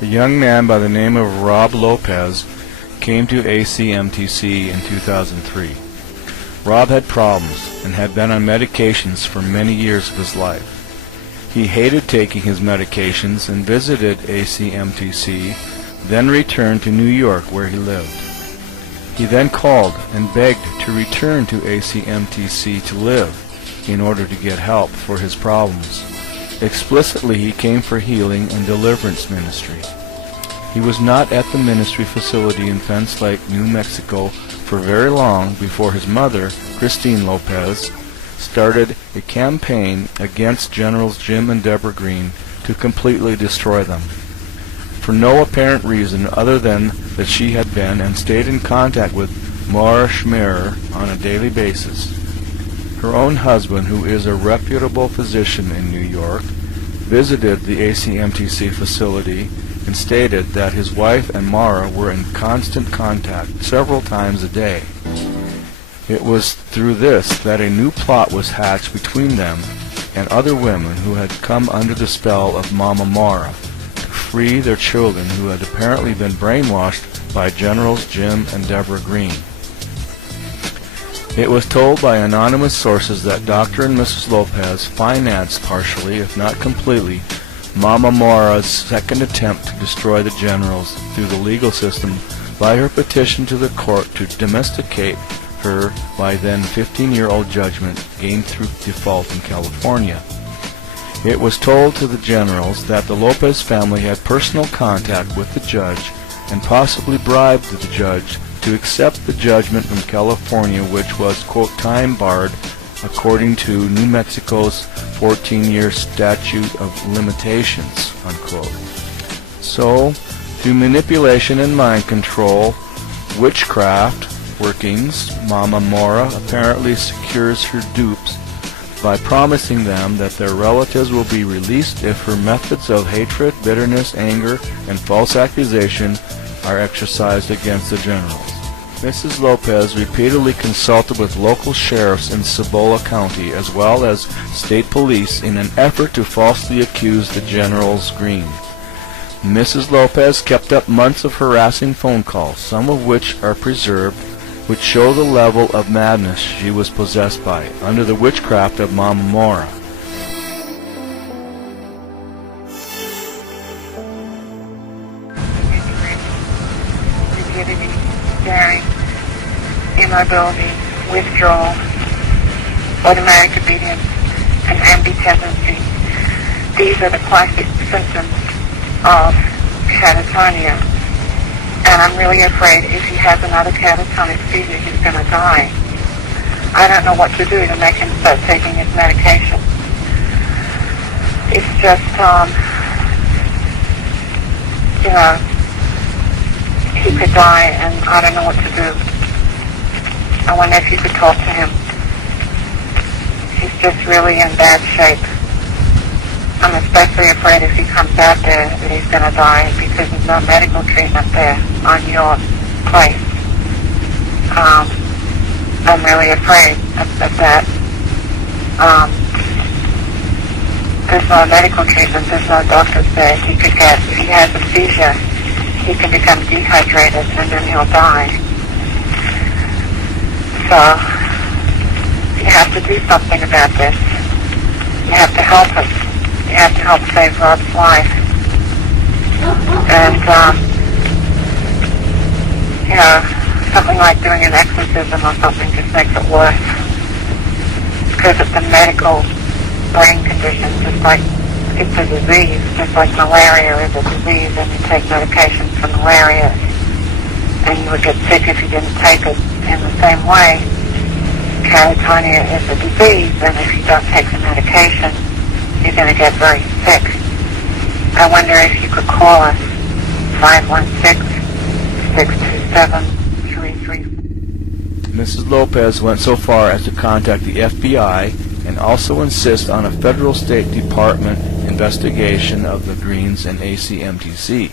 A young man by the name of Rob Lopez came to ACMTC in 2003. Rob had problems and had been on medications for many years of his life. He hated taking his medications and visited ACMTC, then returned to New York where he lived. He then called and begged to return to ACMTC to live in order to get help for his problems. Explicitly, he came for healing and deliverance ministry. He was not at the ministry facility in Fence Lake, New Mexico for very long before his mother, Christine Lopez, started a campaign against Generals Jim and Deborah Green to completely destroy them, for no apparent reason other than that she had been and stayed in contact with Maura Schmerer on a daily basis. Her own husband, who is a reputable physician in New York, visited the ACMTC facility and stated that his wife and Maura were in constant contact several times a day. It was through this that a new plot was hatched between them and other women who had come under the spell of Mama Maura to free their children who had apparently been brainwashed by Generals Jim and Deborah Green. It was told by anonymous sources that Dr. and Mrs. Lopez financed partially, if not completely, Mama Maura's second attempt to destroy the generals through the legal system by her petition to the court to domesticate her by then 15-year-old judgment gained through default in California. It was told to the generals that the Lopez family had personal contact with the judge and possibly bribed the judge to accept the judgment from California, which was, quote, time-barred according to New Mexico's 14-year statute of limitations, unquote. So, through manipulation and mind control, witchcraft workings, Mama Maura apparently secures her dupes by promising them that their relatives will be released if her methods of hatred, bitterness, anger, and false accusation are exercised against the generals. Mrs. Lopez repeatedly consulted with local sheriffs in Cibola County as well as state police in an effort to falsely accuse the generals Green. Mrs. Lopez kept up months of harassing phone calls, some of which are preserved, which show the level of madness she was possessed by under the witchcraft of Mama Maura. Rigidity, staring, immobility, withdrawal, automatic obedience, and ambitendency. These are the classic symptoms of catatonia. And I'm really afraid if he has another catatonic seizure, he's going to die. I don't know what to do to make him start taking his medication. It's just, he could die, and I don't know what to do. I wonder if you could talk to him. He's just really in bad shape. I'm especially afraid if he comes out there that he's going to die because there's no medical treatment there on your place. I'm really afraid of that. There's no medical treatment, there's no doctors there. He could get, if he has a seizure, he can become dehydrated and then he'll die. So, you have to do something about this. You have to help us. You have to help save Rob's life. And, something like doing an exorcism or something just makes it worse. Because it's a medical brain condition, just like it's a disease, just like malaria is a disease, and you take medication for malaria, and you would get sick if you didn't take it. In the same way, catatonia is a disease, and if you don't take the medication, you're going to get very sick. I wonder if you could call us 516-627-33. Mrs. Lopez went so far as to contact the FBI and also insist on a federal State Department investigation of the Greens and ACMTC.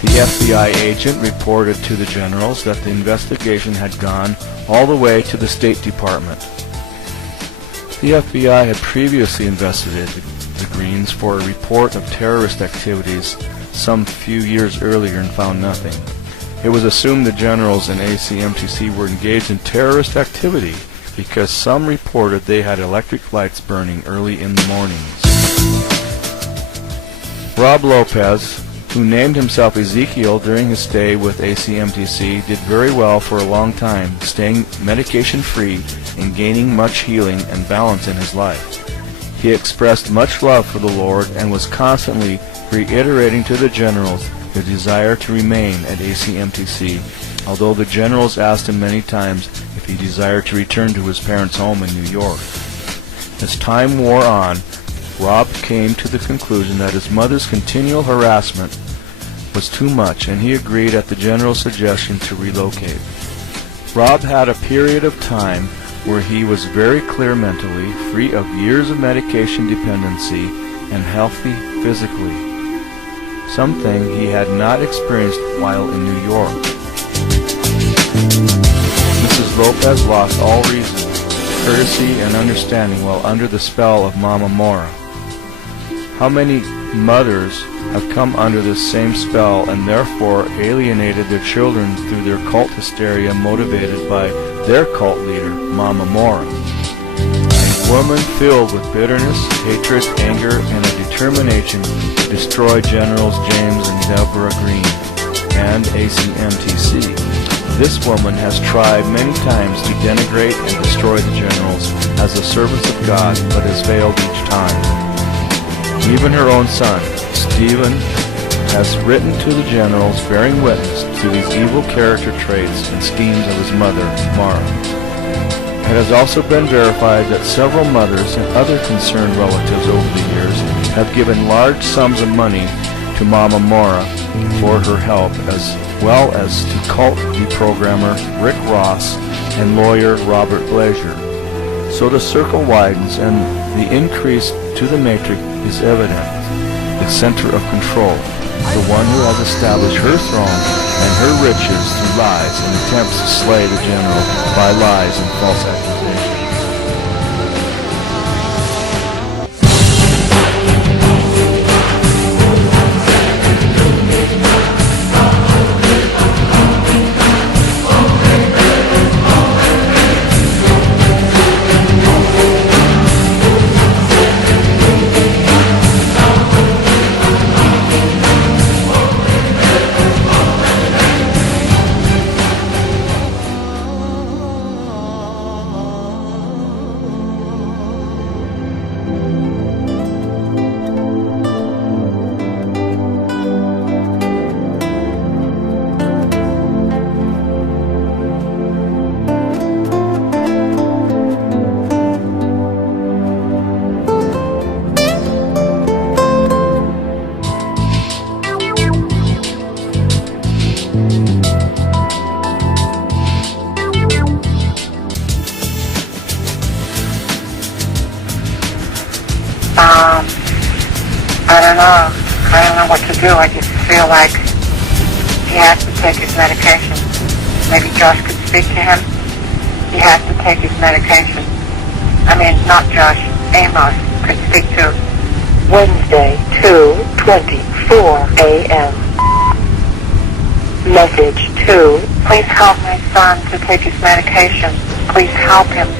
The FBI agent reported to the generals that the investigation had gone all the way to the State Department. The FBI had previously investigated the Greens for a report of terrorist activities some few years earlier and found nothing. It was assumed the generals in ACMTC were engaged in terrorist activity because some reported they had electric lights burning early in the mornings. Rob Lopez, who named himself Ezekiel during his stay with ACMTC, did very well for a long time, staying medication-free and gaining much healing and balance in his life. He expressed much love for the Lord and was constantly reiterating to the generals the desire to remain at ACMTC, although the generals asked him many times if he desired to return to his parents' home in New York. As time wore on, Rob came to the conclusion that his mother's continual harassment was too much, and he agreed at the general's suggestion to relocate. Rob had a period of time where he was very clear mentally, free of years of medication dependency, and healthy physically, something he had not experienced while in New York. Mrs. Lopez lost all reason, courtesy, and understanding while under the spell of Mama Mora. How many mothers have come under this same spell and therefore alienated their children through their cult hysteria motivated by their cult leader, Mama Mora? A woman filled with bitterness, hatred, anger, and a determination to destroy Generals James and Deborah Green and ACMTC. This woman has tried many times to denigrate and destroy the generals as the servants of God, but has failed each time. Even her own son, Stephen, has written to the generals bearing witness to these evil character traits and schemes of his mother, Mara. It has also been verified that several mothers and other concerned relatives over the years have given large sums of money to Mama Mora for her help, as well as to cult deprogrammer Rick Ross and lawyer Robert Blazier. So the circle widens and the increase to the matrix is evident, the center of control, the one who has established her throne and her riches through lies and attempts to slay the general by lies and false accusations. I don't know what to do. I just feel like he has to take his medication. Maybe Josh could speak to him. He has to take his medication. I mean, not Josh, Amos could speak to Wednesday, 2:24 a.m. Message 2. Please help my son to take his medication. Please help him.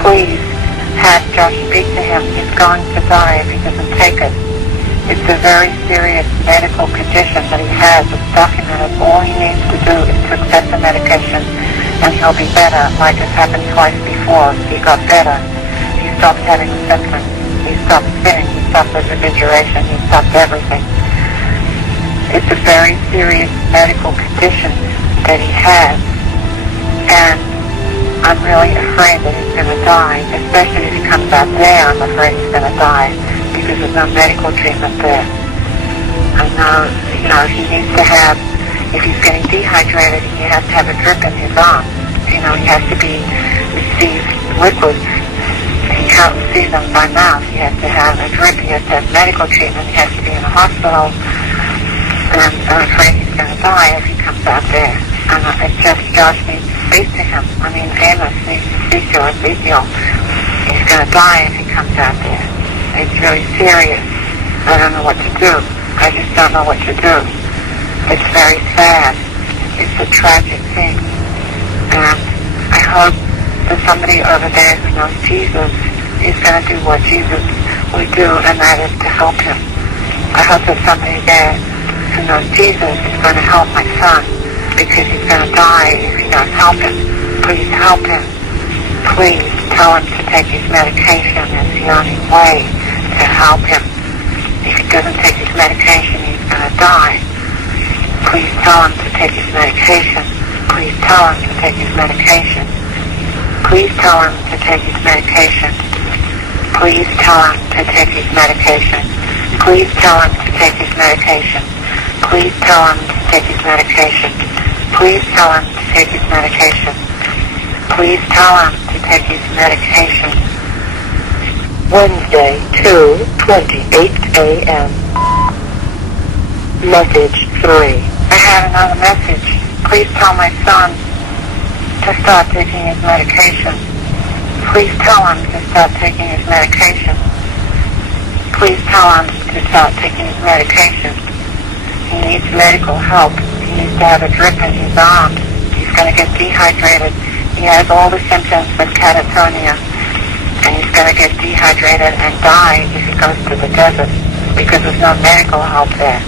Please have Josh speak to him. He's going to die if he doesn't take it. It's a very serious medical condition that he has. It's documented. All he needs to do is to accept the medication and he'll be better, like it's happened twice before. He got better. He stopped having symptoms. He stopped spitting. He stopped refrigeration. He stopped everything. It's a very serious medical condition that he has, and I'm really afraid that he's going to die, especially if he comes out there. I'm afraid he's going to die because there's no medical treatment there. I know, he needs to have, if he's getting dehydrated, he has to have a drip in his arm. He has to receive liquids. He can't receive them by mouth. He has to have a drip. He has to have medical treatment. He has to be in a hospital. And I'm afraid he's going to die if he comes out there. And it's just Josh needs to speak to him. I mean, Amos needs to speak to Ezekiel. He's going to die if he comes out there. It's really serious. I don't know what to do. I just don't know what to do. It's very sad. It's a tragic thing. And I hope that somebody over there who knows Jesus is going to do what Jesus would do, and that is to help him. I hope that somebody there who knows Jesus is going to help my son, because he's going to die if he don't help him. Please help him. Please tell him to take his medication. It's the only way to help him. If he doesn't take his medication, he's going to die. Please tell him to take his medication. Please tell him to take his medication. Please tell him to take his medication. Please tell him to take his medication. Please tell him to take his medication. Please tell him to take his medication. Please tell him to take his medication. Please tell him to take his medication. Wednesday, 2:28 a.m. Message 3. I have another message. Please tell my son to start taking his medication. Please tell him to start taking his medication. Please tell him to start taking his medication. He needs medical help. He needs to have a drip in his arm. He's going to get dehydrated. He has all the symptoms of catatonia, and he's going to get dehydrated and die if he goes to the desert, because there's no medical help there.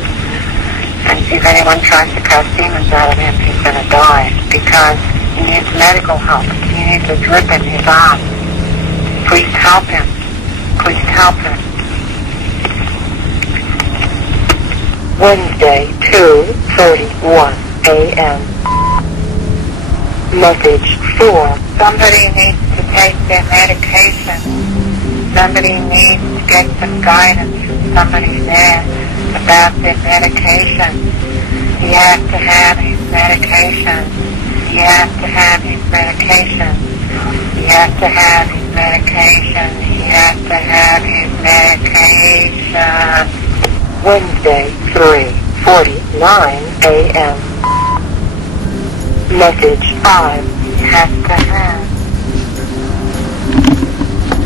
And if anyone tries to cast demons out of him, he's going to die, because he needs medical help. He needs a drip in his arm. Please help him. Please help him. Wednesday, 2:31 a.m. Message 4. Somebody needs to take their medication. Somebody needs to get some guidance from somebody there about their medication. He has to have his medication. He has to have his medication. He has to have his medication. He has to have his medication. Wednesday, 3:49 a.m. Message 5. He has to have.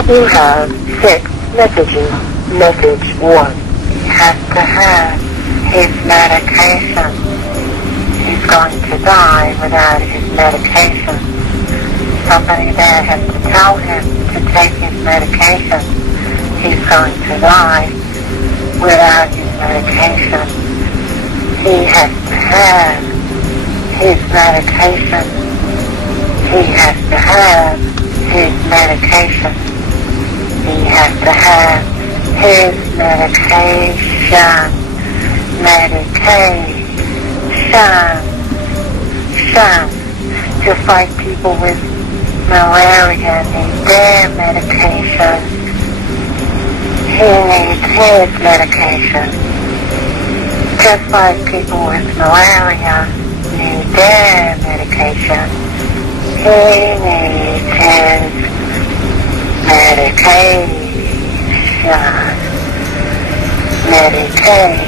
You have 6 messages. Message 1. He has to have his medication. He's going to die without his medication. Somebody there has to tell him to take his medication. He's going to die without his medication. He has to have his medication. He has to have his medication. He has to have his medication. Medication. Just like people with malaria need their medication, he needs his medication. Just like people with malaria need their medication, he needs his medication. Medication.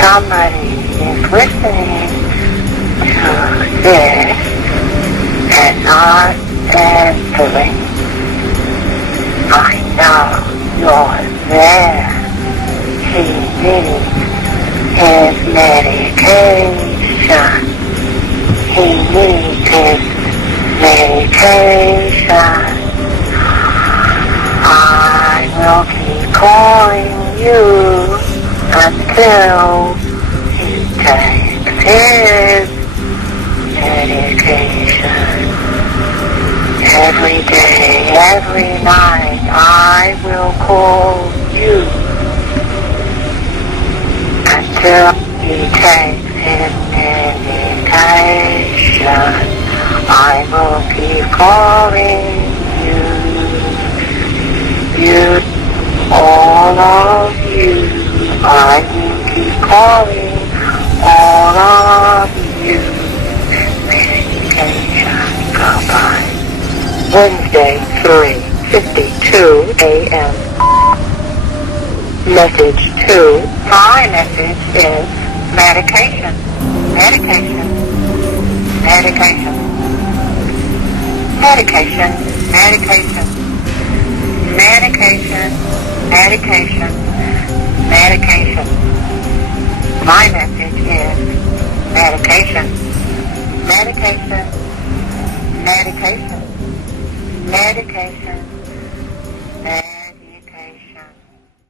Somebody is listening to this and not answering. I know you're there. He needs his medication. He needs his medication. I will keep calling you until he takes his medication. Every day, every night, I will call you until he takes his medication. I will keep calling you, all of you. I will keep calling all of you. Medication, goodbye. Wednesday, 3:52 a.m. Message 2. My message is medication. medication, medication, medication, medication, medication, medication, medication. My message is medication, medication, medication, medication,